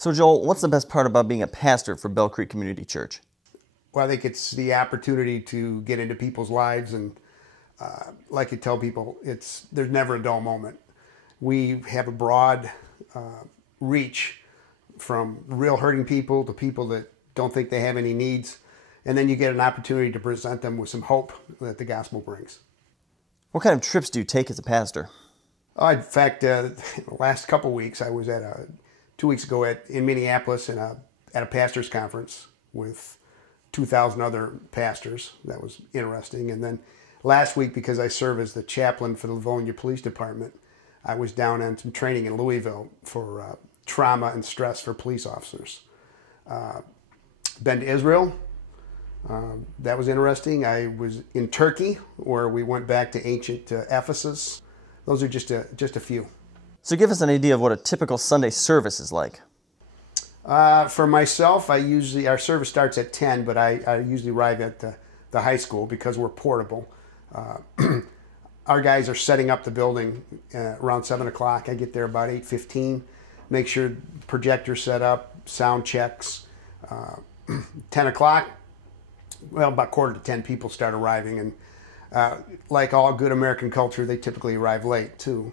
So Joel, what's the best part about being a pastor for Bell Creek Community Church? Well, I think it's the opportunity to get into people's lives, and like you tell people, there's never a dull moment. We have a broad reach from real hurting people to people that don't think they have any needs, and then you get an opportunity to present them with some hope that the gospel brings. What kind of trips do you take as a pastor? In fact, the last couple of weeks, I was at 2 weeks ago in Minneapolis at a pastors' conference with 2,000 other pastors. That was interesting. And then last week, because I serve as the chaplain for the Livonia Police Department, I was down on some training in Louisville for trauma and stress for police officers. Been to Israel. That was interesting. I was in Turkey, where we went back to ancient Ephesus. Those are just a few. So give us an idea of what a typical Sunday service is like. For myself, our service starts at 10, but I usually arrive at the high school because we're portable. Our guys are setting up the building around 7 o'clock. I get there about 8:15, make sure projector's set up, sound checks. 10 o'clock, well, about 9:45 people start arriving, and like all good American culture, they typically arrive late too.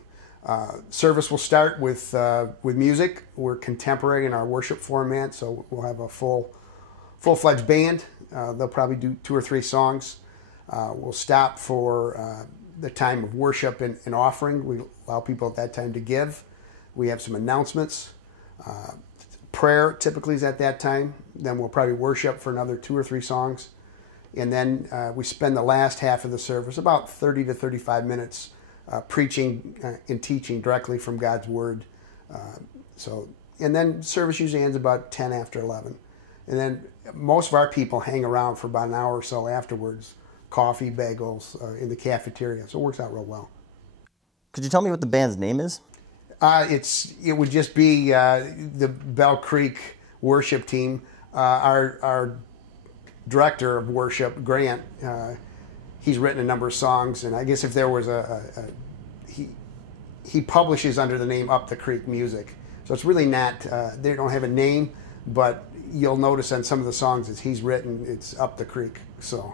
Service will start with music. We're contemporary in our worship format, so we'll have a full-fledged band. They'll probably do 2 or 3 songs. We'll stop for the time of worship and offering. We allow people at that time to give. We have some announcements. Prayer typically is at that time. Then we'll probably worship for another 2 or 3 songs. And then we spend the last half of the service, about 30 to 35 minutes, preaching and teaching directly from God's Word. And then service usually ends about 10 after 11. And then most of our people hang around for about an hour or so afterwards, coffee, bagels in the cafeteria. So it works out real well. Could you tell me what the band's name is? It would just be the Bell Creek worship team. Our director of worship, Grant, he's written a number of songs, and I guess if there was he publishes under the name Up the Creek Music. So it's really not, they don't have a name, but you'll notice on some of the songs that he's written, it's Up the Creek. So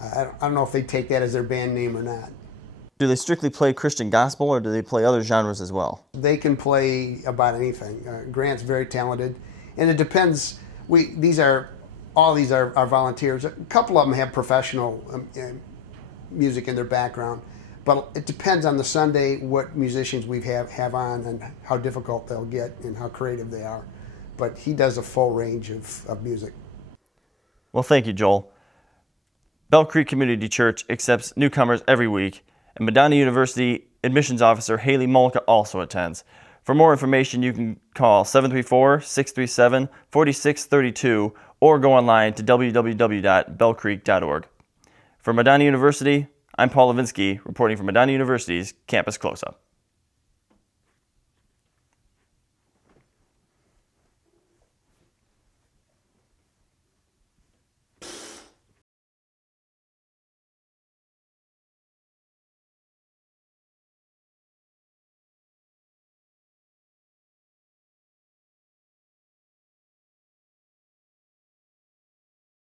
I don't know if they take that as their band name or not. Do they strictly play Christian gospel, or do they play other genres as well? They can play about anything. Grant's very talented, and it depends. All these are volunteers. A couple of them have professional music in their background, but it depends on the Sunday what musicians we have on and how difficult they'll get and how creative they are. But he does a full range of music. Well, thank you, Joel. Bell Creek Community Church accepts newcomers every week, and Medina University admissions officer Haley Molka also attends. For more information, you can call 734-637-4632 or go online to www.bellcreek.org. For Medina University, I'm Paul Levinsky, reporting from Medina University's Campus Closeup.